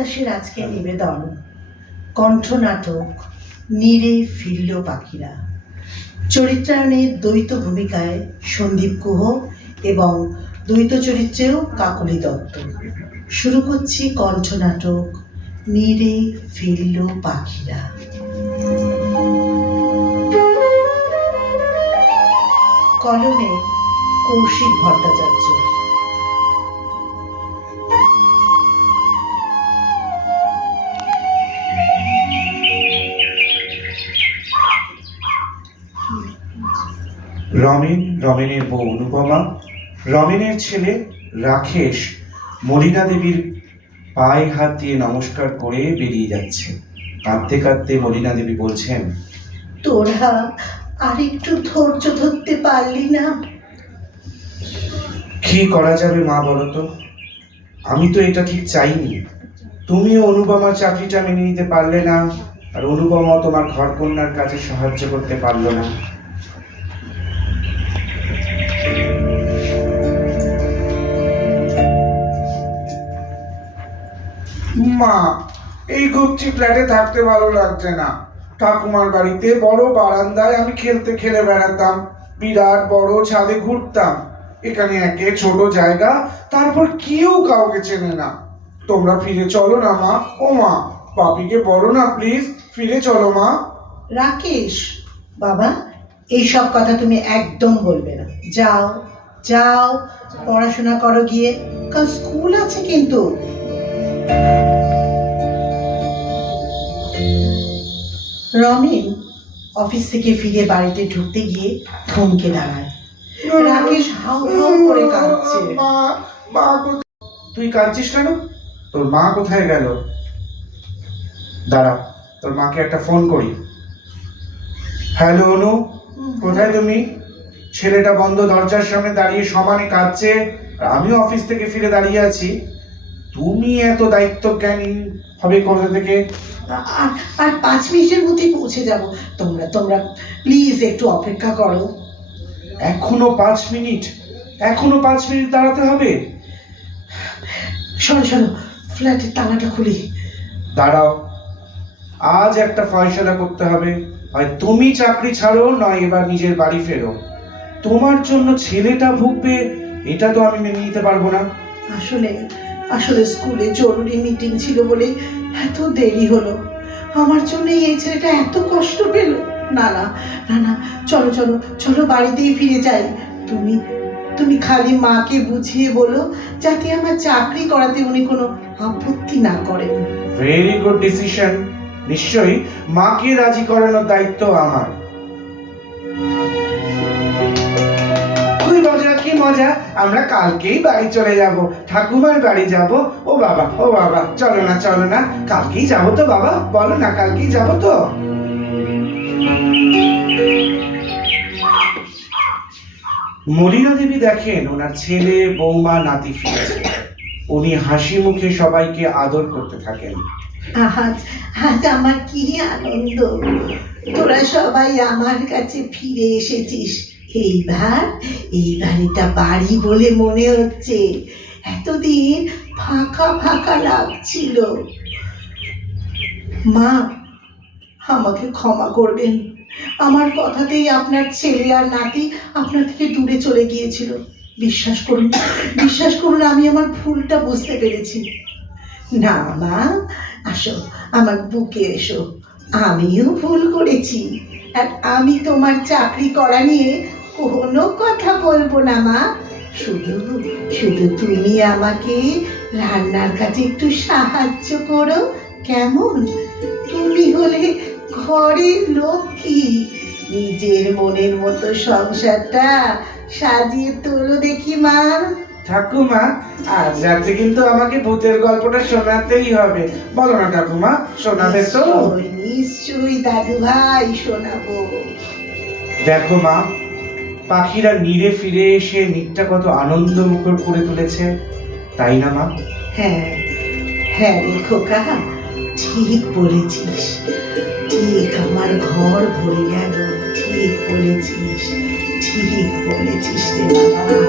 বিকাশের আজকের নিবেদন কণ্ঠনাটক নীরে ফিরল পাখিরা। চরিত্রায়নে দ্বৈত ভূমিকায় সন্দীপ গুহ এবং দ্বৈত চরিত্রেও কাকলি দত্ত। শুরু করছি কণ্ঠনাটক নীরে ফিরল পাখিরা। কলমে কৌশিক ভট্টাচার্য। রমেনের বউ অনুপমা, রমেনের ছেলে রাকেশ মলিনা দেবীর পায়ে হাত দিয়ে নমস্কার করে বেরিয়ে যাচ্ছে। কাঁদতে কাঁদতে মলিনা দেবী বলছেন, তোরা আর একটু ধৈর্য ধরতে পারলি না? কি করা যাবে মা বলো তো? আমি তো এটা ঠিক চাইনি। তুমিও অনুপমার চাকরিটা মেনে নিতে পারলে না, আর অনুপমা তোমার ঘরকন্যার কাজে সাহায্য করতে পারলো না। মা, এই গুচ্ছি ফ্ল্যাটে থাকতে ভালো লাগছে না। ঠাকুমার বাড়িতে বড় বারান্দায় আমি খেলে বেড়াতাম, বিরাট বড় ছাদে ঘুরতাম। এখানে একে ছোট জায়গা, তারপর কেউ কাউকে চেনে না। তোমরা ফিরে চলো না মা। ও মা, পাপিকে বলো না প্লিজ, ফিরে চলো মা। রাকেশ বাবা, এইসব কথা তুমি একদম বলবে না। যাও যাও, পড়াশোনা করো গিয়ে, কাল স্কুল আছে কিন্তু। রমেন অফিস থেকে ফিরে বাড়িতে ঢুকতে গিয়ে থমকে দাঁড়ায়। রাকেশ হাউ হাউ করে কাঁদছে। মা, মা তুই কাঁদছিস কেন? তোর মা কোথায় গেল? দাঁড়া, তোর মাকে একটা ফোন করি। হ্যালো অনু, কোথায় তুমি? ছেলেটা বন্ধ দরজার সামনে দাঁড়িয়ে সমানে কাঁদছে, আর আমিও অফিস থেকে ফিরে দাঁড়িয়ে আছি। তুমি এত দায়িত্ব জ্ঞানী হবে কোথা থেকে? আর 5 মিনিটের মধ্যেই পৌঁছে যাব। তোমরা প্লিজ একটু অপেক্ষা করো। এখনো 5 মিনিট? এখনো 5 মিনিট দাঁড়াতে হবে? শোনো ফ্ল্যাটের তালাটা খুলি। দাঁড়াও, আজ একটা ফয়সালা করতে হবে। হয় তুমি চাকরি ছাড়ো, নয় এবার নিজের বাড়ি ফেরো। তোমার জন্য ছেলেটা ভুগবে, এটা তো আমি মেনে নিতে পারবো না। আসলে স্কুলে জরুরি মিটিং ছিল বলে এত দেরি হলো। আমার জন্য এই ছেলেটা এত কষ্ট পেল। না, চলো বাড়িতেই ফিরে যাই। তুমি খালি মাকে বুঝিয়ে বলো যাতে আমার চাকরি করাতে উনি কোনো আপত্তি না করেন। Very good decision. নিশ্চয়ই মাকে রাজি করানোর দায়িত্ব আমার। কি মজা, আমরা কালকেই বাড়ি চলে যাব, ঠাকুমার বাড়ি যাব। ও বাবা, চলো না, কালকেই যাব তো বাবা, বলো না, কালকেই যাব তো। মলিনা দেবী দেখেন ওনার ছেলে বৌমা নাতি ফিরেছে। উনি হাসি মুখে সবাইকে আদর করতে থাকেন। আজ আমার কি আনন্দ, তোরা সবাই আমার কাছে ফিরে এসেছিস। এইবার এই বাড়িটা বাড়ি বলে মনে হচ্ছে। এতদিন ফাঁকা লাগছিল। মা, আমাকে ক্ষমা করবেন। আমার কথাতেই আপনার ছেলে আর নাতি আপনার থেকে দূরে চলে গিয়েছিল। বিশ্বাস করুন, আমি আমার ভুলটা বুঝতে পেরেছি। না মা, আসো আমার বুকে এসো। আমিও ভুল করেছি, আর আমি তোমার চাকরি করা নিয়ে কোনো কথা বলবো না মা। শুধু তুমি আমাকে রান্নার কাজে একটু সাহায্য করো, কেমন? তুমি হলে ঘরের লক্ষ্মী। নিজের মনের মতো সংসারটা সাজিয়ে তোলো দেখি মা। ঠাকুমা, আজ রাতে কিন্তু আমাকে ভূতের গল্পটা শোনাতেই হবে, বলো না ঠাকুমা, শোনাবে তো? নিশ্চয়ই দাদু ভাই, শোনাবো। দেখো মা, পাখিরা নীড়ে ফিরে এসে নিকটা কত আনন্দ মুখর করে তুলেছে, তাই না মা? হ্যাঁ রে খোকা, ঠিক বলেছিস। ঠিক আমার ঘর ভরে গেল। ঠিক বলেছিস রে বাবা।